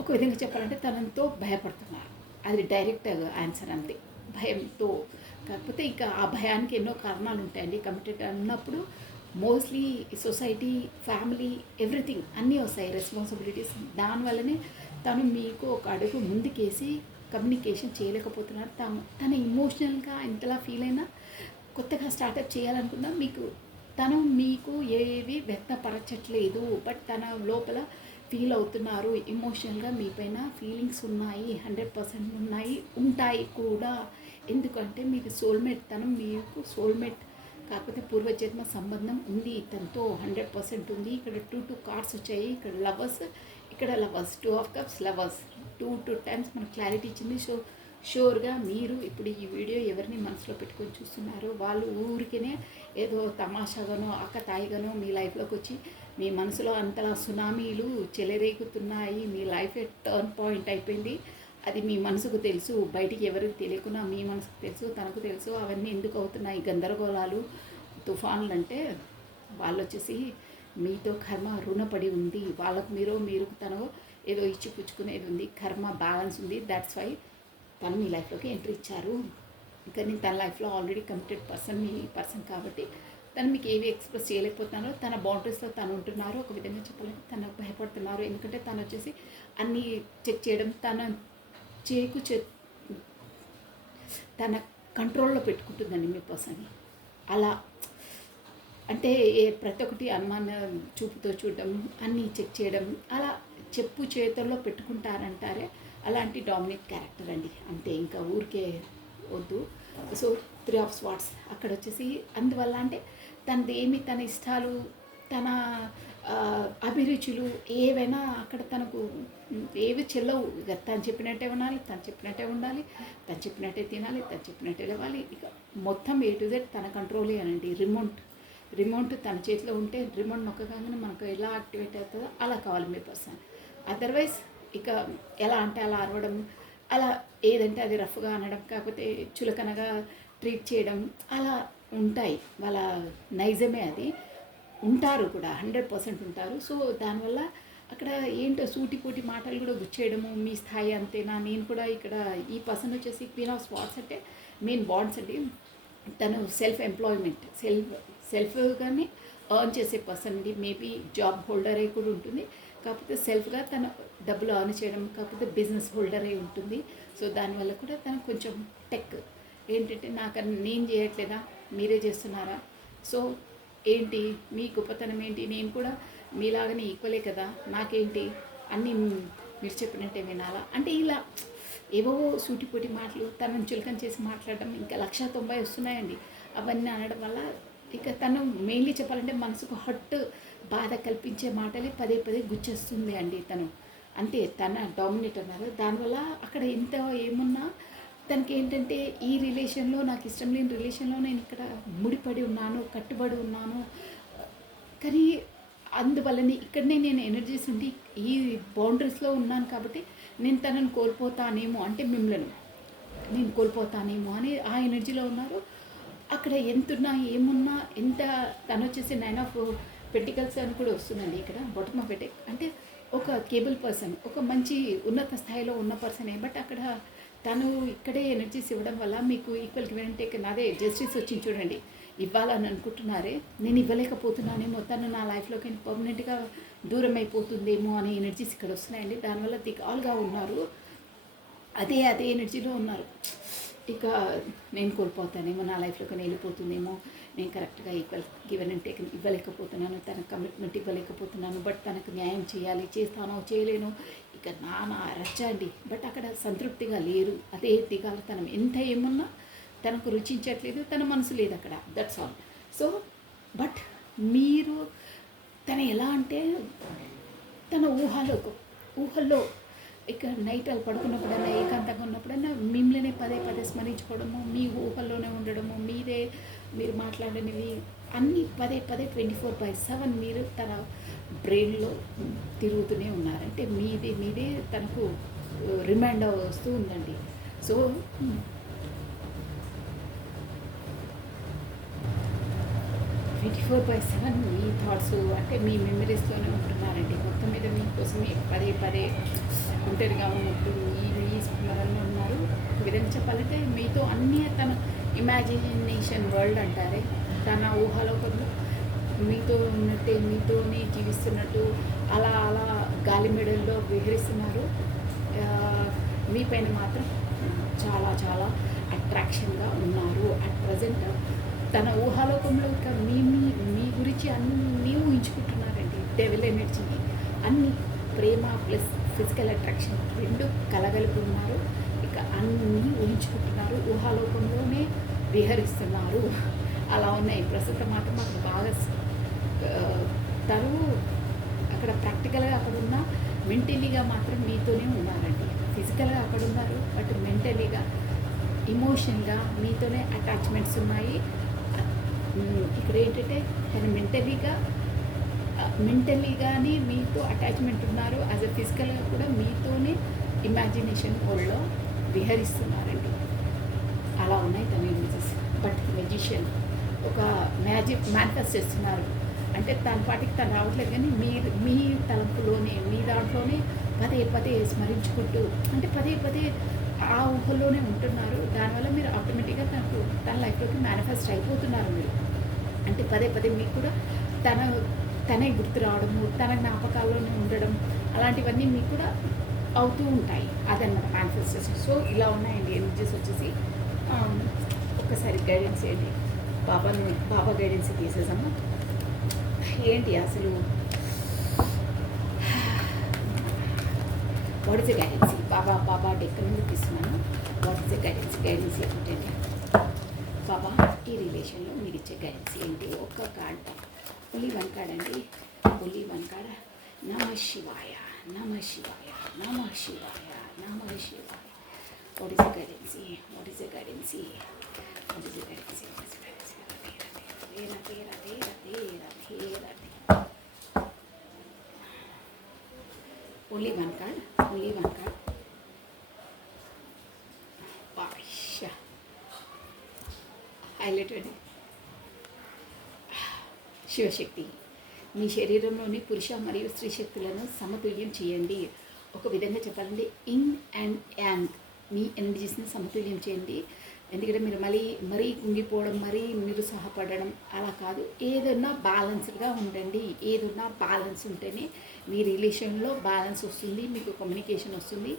ఒక విధంగా చెప్పాలంటే తనంతో భయపడుతున్నారు. అది డైరెక్ట్ ఆన్సర్ అంతే, భయంతో. కాకపోతే ఇక ఆ భయానికి ఎన్నో కారణాలు ఉంటాయండి. కమిటెడ్ అన్నప్పుడు మోస్ట్లీ సొసైటీ, ఫ్యామిలీ, ఎవ్రీథింగ్ అన్నీ వస్తాయి, రెస్పాన్సిబిలిటీస్. దానివల్లనే తను మీకు ఒక అడుగు ముందుకేసి కమ్యూనికేషన్ చేయలేకపోతున్నారు. తన ఇమోషనల్గా ఎంతలా ఫీల్ అయినా కొత్తగా స్టార్టప్ చేయాలనుకున్నా తను మీకు ఏవి వ్యక్తపరచట్లేదు. బట్ తన లోపల ఫీల్ అవుతున్నారు. ఎమోషనల్గా మీ పైన ఫీలింగ్స్ ఉన్నాయి, 100% ఉన్నాయి, ఉంటాయి కూడా. ఎందుకంటే మీకు సోల్మేట్, తను మీకు సోల్మేట్. కాకపోతే పూర్వజన్మ సంబంధం ఉంది తనతో, 100% ఉంది. ఇక్కడ 2 కార్డ్స్ వచ్చాయి. ఇక్కడ లవర్స్, ఇక్కడ lovers, 2 of cups, lovers. 2 times మనకు క్లారిటీ ఇచ్చింది. సో షూర్గా మీరు ఇప్పుడు ఈ వీడియో ఎవరిని మనసులో పెట్టుకొని చూస్తున్నారో వాళ్ళు ఊరికేనే ఏదో తమాషాగానో ఆకతాయిగానో మీ లైఫ్లోకి వచ్చి మీ మనసులో అంతలా సునామీలు చెలరేగుతున్నాయి. మీ లైఫ్ టర్న్ పాయింట్ అయిపోయింది. అది మీ మనసుకు తెలుసు, బయటికి ఎవరికి తెలియకుండా మీ మనసుకు తెలుసు, తనకు తెలుసు. అవన్నీ ఎందుకు అవుతున్నాయి గందరగోళాలు, తుఫాన్లు అంటే వాళ్ళు వచ్చేసి మీతో కర్మ రుణపడి ఉంది. వాళ్ళకు మీరు తను ఏదో ఇచ్చి పుచ్చుకునేది ఉంది, కర్మ బ్యాలెన్స్ ఉంది. దాట్స్ వై తను మీ లైఫ్లోకి ఎంట్రీ ఇచ్చారు. కానీ తన లైఫ్లో ఆల్రెడీ కమిటెడ్ పర్సన్ మీ పర్సన్ కాబట్టి తను మీకు ఏవి ఎక్స్ప్రెస్ చేయలేకపోతున్నారో తన బౌండరీస్లో తను ఉంటున్నారు. ఒక విధంగా చెప్పాలంటే తనకు భయపడుతున్నారు. ఎందుకంటే తను వచ్చేసి అన్నీ చెక్ చేయడం, తన కంట్రోల్లో పెట్టుకుంటుందండి మీ పర్సన్ని. అలా అంటే ప్రతి ఒక్కటి అనుమాన చూపుతో చూడడం, అన్నీ చెక్ చేయడం, అలా చెప్పు చేతుల్లో పెట్టుకుంటారంటారే అలాంటి డామినేట్ క్యారెక్టర్ అండి. అంతే, ఇంకా ఊరికే వద్దు. సో 3 ఆఫ్ స్వార్డ్స్ అక్కడ వచ్చేసి అందువల్ల అంటే తన ఇష్టాలు, తన అభిరుచులు ఏవైనా అక్కడ తనకు ఏవి చెల్లవు. ఇక తను చెప్పినట్టే ఉండాలి, తను చెప్పినట్టే ఉండాలి, తను చెప్పినట్టే తినాలి, తను చెప్పినట్టే లేవాలి. ఇక మొత్తం A to Z తన కంట్రోలే అనండి. రిమోట్ తన చేతిలో ఉంటే రిమోట్ నొక్కగానే మనకు ఎలా యాక్టివేట్ అవుతుందో అలా కావాలి మీ పర్సన్. అదర్వైజ్ ఇక ఎలా అంటే అలా అరవడం, అలా ఏదంటే అది రఫ్గా అనడం, కాకపోతే చులకనగా ట్రీట్ చేయడం అలా ఉంటాయి. వాళ్ళ నైజమే అది. ఉంటారు కూడా, 100% ఉంటారు. సో దానివల్ల అక్కడ ఏంటో సూటిపోటి మాటలు కూడా గుచ్చేయడము, మీ స్థాయి అంతేనా, నేను కూడా ఇక్కడ ఈ పర్సన్ వచ్చేసి క్వీన్ ఆఫ్ స్వార్డ్స్ అంటే మెయిన్ బాండ్స్ అండి. తను ఎంప్లాయ్మెంట్ సెల్ఫ్గానే ఎర్న్ చేసే పర్సన్ అండి. మేబీ జాబ్ హోల్డర్ అయి కూడా ఉంటుంది, కాకపోతే సెల్ఫ్గా తను డబ్బులు ఎర్న్ చేయడం, కాకపోతే బిజినెస్ హోల్డర్ అయి ఉంటుంది. సో దానివల్ల కూడా తను కొంచెం టెక్ ఏంటంటే నేను చేయట్లేదా, మీరే చేస్తున్నారా, సో ఏంటి మీ గొప్పతనం ఏంటి, నేను కూడా మీలాగనే ఈక్వలే కదా, నాకేంటి అన్నీ మీరు చెప్పినట్టే వినాలా అంటే ఇలా ఏవో సూటిపోటి మాటలు తనను చులకన చేసి మాట్లాడడం ఇంకా 190 వస్తున్నాయండి. అవన్నీ అనడం వల్ల ఇక తను మెయిన్లీ చెప్పాలంటే మనసుకు బాధ కల్పించే మాటలే పదే గుచ్చేస్తుంది అండి తను. అంతే, తన డామినేట్ అన్నారు. దానివల్ల అక్కడ ఎంత ఏమున్నా తనకి ఏంటంటే ఈ రిలేషన్లో, నాకు ఇష్టం లేని రిలేషన్లో నేను ఇక్కడ ముడిపడి ఉన్నాను, కట్టుబడి ఉన్నాను. కానీ అందువల్లనే ఇక్కడనే నేను ఎనర్జీస్ ఉండి ఈ బౌండరీస్లో ఉన్నాను కాబట్టి నేను తనను కోల్పోతానేమో, అంటే మిమ్మల్ని నేను కోల్పోతానేమో అని ఆ ఎనర్జీలో ఉన్నారు. అక్కడ ఎంతున్నా ఏమున్నా ఎంత తను వచ్చేసి 9 ఆఫ్ పెంటికల్స్ అని కూడా వస్తుందండి ఇక్కడ బొటమ పెట్టే, అంటే ఒక కేబుల్ పర్సన్, ఒక మంచి ఉన్నత స్థాయిలో ఉన్న పర్సనే. బట్ అక్కడ తను ఇక్కడే ఎనర్జీస్ ఇవ్వడం వల్ల మీకు ఈక్వల్ గివ్ అండ్ టేక్ అదే జస్టిస్ వచ్చింది చూడండి. ఇవ్వాలని అనుకుంటున్నారే, నేను ఇవ్వలేకపోతున్నానేమో, తను నా లైఫ్లోకి పర్మనెంట్గా దూరం అయిపోతుందేమో అనే ఎనర్జీస్ ఇక్కడ వస్తున్నాయండి. దానివల్ల దిగాలుగా ఉన్నారు, అదే ఎనర్జీలో ఉన్నారు. ఇక నేను కోల్పోతానేమో, నా లైఫ్లోకి వెళ్ళిపోతుందేమో, నేను కరెక్ట్గా ఈక్వల్ గివెన్ అండ్ టేక్ ఇవ్వలేకపోతున్నాను, తనకు కమిట్మెంట్ ఇవ్వలేకపోతున్నాను, బట్ తనకు న్యాయం చేయాలి, చేస్తానో చేయలేను, ఇక నానా రచ్చ అండి. బట్ అక్కడ సంతృప్తిగా లేరు, అదే దిగాలతనం. ఎంత ఏమున్నా తనకు రుచించట్లేదు, తన మనసు లేదు అక్కడ, దట్స్ ఆల్. సో బట్ మీరు తను ఎలా అంటే తన ఊహల్లో ఇక నైట్ వాళ్ళు పడుకున్నప్పుడైనా, ఏకాంతంగా ఉన్నప్పుడైనా మిమ్మల్ని పదే స్మరించుకోవడము, మీ ఊహల్లోనే ఉండడము, మీరు మాట్లాడనివి అన్నీ పదే 24/7 మీరు తన బ్రెయిన్లో తిరుగుతూనే ఉన్నారంటే మీదే తనకు రిమైండర్ వస్తూ ఉందండి. సో 24/7 మీ థాట్స్ అంటే మీ మెమరీస్లోనే ఉంటున్నారండి. మొత్తం మీద మీకోసమే పదే ఒంటరిగా ఉన్నప్పుడు మీ స్మరణలో ఉన్నారు. ఒక విధంగా చెప్పాలంటే మీతో అన్నీ తన ఇమాజినేషన్ వరల్డ్ అంటారే, తన ఊహలోకంలో మీతో ఉన్నట్టే, మీతోనే జీవిస్తున్నట్టు అలా గాలి మెడల్లో విహరిస్తున్నారు. మీ పైన మాత్రం చాలా అట్రాక్షన్గా ఉన్నారు అట్ ప్రజెంట్. తన ఊహాలోకంలో ఇక మీ గురించి అన్నీ ఊహించుకుంటున్నారండి. డెవిల్ ఎనర్జీని అన్ని ప్రేమ ప్లస్ ఫిజికల్ అట్రాక్షన్ 2 కలగలిపి ఉన్నారు. ఇక అన్నీ ఊహించుకుంటున్నారు, ఊహాలోకంలోనే విహరిస్తున్నారు. అలా ఉన్నాయి ప్రస్తుతం మాత్రం మాకు బాగా. తను అక్కడ ప్రాక్టికల్గా అక్కడ ఉన్న, మెంటలీగా మాత్రం మీతోనే ఉన్నారండి. ఫిజికల్గా అక్కడ ఉన్నారు, బట్ మెంటలీగా ఇమోషన్గా మీతోనే అటాచ్మెంట్స్ ఉన్నాయి. ఇక్కడ ఏంటంటే తను మెంటలీగానే మీతో అటాచ్మెంట్ ఉన్నారు, యాజ్ అ ఫిజికల్గా కూడా మీతోనే ఇమాజినేషన్ వరల్డ్లో విహరిస్తున్నారండి. అలా ఉన్నాయి తన ఇమేజెస్. బట్ మెజిషియన్ ఒక మ్యాజిక్ మేనిఫెస్ట్ చేస్తున్నారు అంటే తన పాటికి తను రావట్లేదు, కానీ మీ తలంపులోనే, మీ దాంట్లోనే పదే స్మరించుకుంటూ, అంటే పదే ఆ ఊహల్లోనే ఉంటున్నారు. దానివల్ల మీరు ఆటోమేటిక్గా తన లైఫ్లోకి మేనిఫెస్ట్ అయిపోతున్నారు మీరు. అంటే పదే పదే మీకు కూడా తన తనే గుర్తు రావడము, తన జ్ఞాపకాల్లోనే ఉండడం, అలాంటివన్నీ మీకు కూడా అవుతూ ఉంటాయి. అదనమాట మేనిఫెస్టేషన్. సో ఇలా ఉన్నాయండి ఎనర్జీస్ వచ్చేసి. ఒక్కసారి గైడెన్స్ చేయండి. బాబా గైడెన్స్ తీసేసాము. ఏంటి అసలు వాట్ ఇస్ ఎ గైడెన్సీ? బాబా డెక్క నుండి తీస్తున్నాను. వాట్ ఇస్ ఎ గైడెన్సీ ఏంటంటే బాబా ఈ రిలేషన్లో మీరు ఇచ్చే గైడెన్స్ ఏంటి? ఒక్క కార్డ్, ఓన్లీ వన్ కార్డ్ అండి, ఓన్లీ వన్ కార్డ్. నమః శివాయ, నమః శివాయ, నమః శివాయ, నమః శివాయ. What is a guidance? What is a guidance? What is a guidance? Only one card, only one card. Highlighted Shivashakti. మీ శరీరంలోని పురుష మరియు స్త్రీ శక్తులను సమతుల్యం చేయండి. ఒక విధంగా చెప్పాలంటే ఇన్ అండ్ యాంగ్ మీ ఎనర్జీస్ని సమతుల్యం చేయండి. ఎందుకంటే మీరు మరీ కుంగిపోవడం, మరీ నిరుత్సాహపడడం అలా కాదు. ఏదన్నా బ్యాలెన్స్డ్గా ఉండండి. ఏదన్నా బ్యాలెన్స్ ఉంటేనే మీ రిలేషన్లో బ్యాలెన్స్ వస్తుంది, మీకు కమ్యూనికేషన్ వస్తుంది.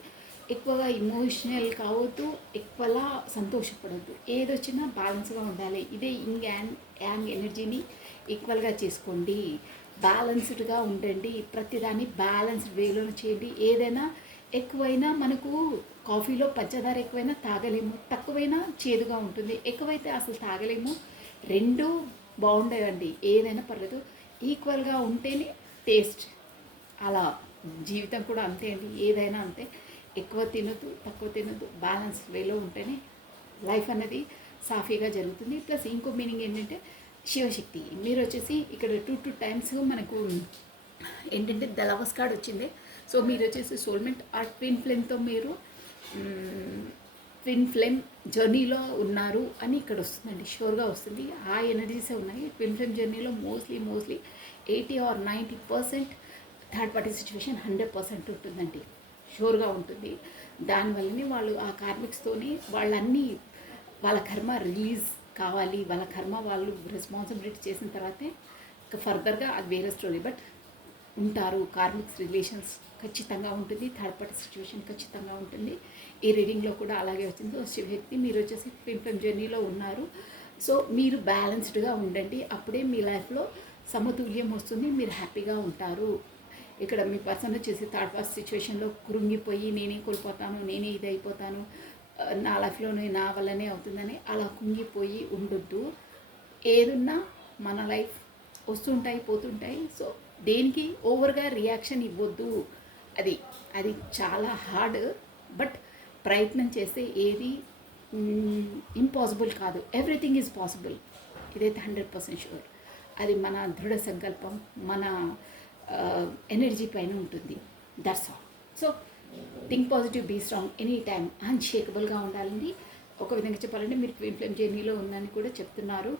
ఎక్కువగా ఇమోషనల్ కావద్దు, ఎక్కువలా సంతోషపడద్దు. ఏదొచ్చినా బ్యాలెన్స్గా ఉండాలి. ఇదే యాంగ్ ఎనర్జీని ఈక్వల్గా చేసుకోండి. బ్యాలెన్స్డ్గా ఉండండి. ప్రతిదాన్ని బ్యాలెన్స్డ్ వేలోనే చేయండి. ఏదైనా ఎక్కువైనా మనకు కాఫీలో పంచదార ఎక్కువైనా తాగలేము, తక్కువైనా చేదుగా ఉంటుంది, ఎక్కువైతే అసలు తాగలేము. రెండు బాగుండేవండి. ఏదైనా పర్లేదు, ఈక్వల్గా ఉంటేనే టేస్ట్. అలా జీవితం కూడా అంతే అండి. ఏదైనా అంతే, ఎక్కువ తినొద్దు, తక్కువ తినొద్దు, బ్యాలెన్స్ వేలో ఉంటేనే లైఫ్ అనేది సాఫీగా జరుగుతుంది. ప్లస్ ఇంకో మీనింగ్ ఏంటంటే శివశక్తి. మీరు వచ్చేసి ఇక్కడ 2 టైమ్స్ మనకు ఏంటంటే ద లవర్స్ కార్డ్ వచ్చింది. సో మీరు వచ్చేసి సోల్మెంట్ ఆ ట్విన్ ఫ్లేమ్తో మీరు ట్విన్ ఫ్లేమ్ జర్నీలో ఉన్నారు అని ఇక్కడ వస్తుందండి. షూర్గా వస్తుంది. ఆ ఎనర్జీసే ఉన్నాయి. ట్విన్ ఫ్లేమ్ జర్నీలో mostly 80 or 90% third party situation 100% ఉంటుందండి. షూర్గా ఉంటుంది. దానివల్లనే వాళ్ళు ఆ కార్మిక్స్తోని వాళ్ళ కర్మ రిలీజ్ కావాలి. వాళ్ళ కర్మ వాళ్ళు రెస్పాన్సిబిలిటీ చేసిన తర్వాతే ఫర్దర్గా అది వేరే స్టోరీ. బట్ ఉంటారు. కార్మిక్స్ రిలేషన్స్ ఖచ్చితంగా ఉంటుంది. థర్డ్ పార్టీ సిచ్యువేషన్ ఖచ్చితంగా ఉంటుంది. ఈ రీడింగ్లో కూడా అలాగే వచ్చింది. సో శివశక్తి మీరు వచ్చేసి ట్విన్ ఫ్లేమ్ జర్నీలో ఉన్నారు. సో మీరు బ్యాలెన్స్డ్గా ఉండండి. అప్పుడే మీ లైఫ్లో సమతుల్యం వస్తుంది. మీరు హ్యాపీగా ఉంటారు. ఇక్కడ మీ పర్సన్ వచ్చేసి థర్డ్ పార్టీ సిచ్యువేషన్లో కృంగిపోయి నేనే కోల్పోతాను, నేనే ఇది అయిపోతాను, నా లైఫ్లోనే నా వల్లనే అవుతుందని అలా కుంగిపోయి ఉండొద్దు. ఏదున్నా మన లైఫ్ వస్తుంటాయి, పోతుంటాయి. సో దేనికి ఓవర్గా రియాక్షన్ ఇవ్వద్దు. అది చాలా హార్డ్. బట్ ప్రయత్నం చేస్తే ఏది ఇంపాసిబుల్ కాదు. Everything is possible. ఇదైతే 100% షూర్. అది మన దృఢ సంకల్పం, మన ఎనర్జీ పైన ఉంటుంది. That's all. So think positive, be strong, any time అన్షేకబుల్గా ఉండాలండి. ఒక విధంగా చెప్పాలంటే మీరు ట్విన్ ఫ్లేమ్ జర్నీలో ఉందని కూడా చెప్తున్నారు.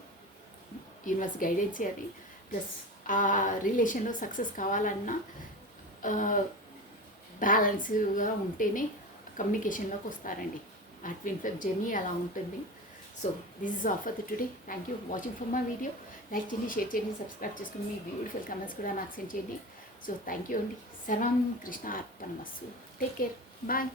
యూనివర్స్ గైడెన్సీ అది. ప్లస్ ఆ రిలేషన్లో సక్సెస్ కావాలన్నా బ్యాలెన్స్గా ఉంటేనే కమ్యూనికేషన్లోకి వస్తారండి. ఆ ట్విన్ ఫ్లేమ్ జర్నీ అలా ఉంటుంది. So this is all for today. Thank you watching for my video. Like చేయండి, షేర్ చేయండి, సబ్స్క్రైబ్ చేసుకుని మీ బ్యూటిఫుల్ కమెంట్స్ కూడా నాకు సెండ్ చేయండి. సో థ్యాంక్ యూ అండి. సర్వం కృష్ణ అర్పణమస్తు. Take care. బాయ్.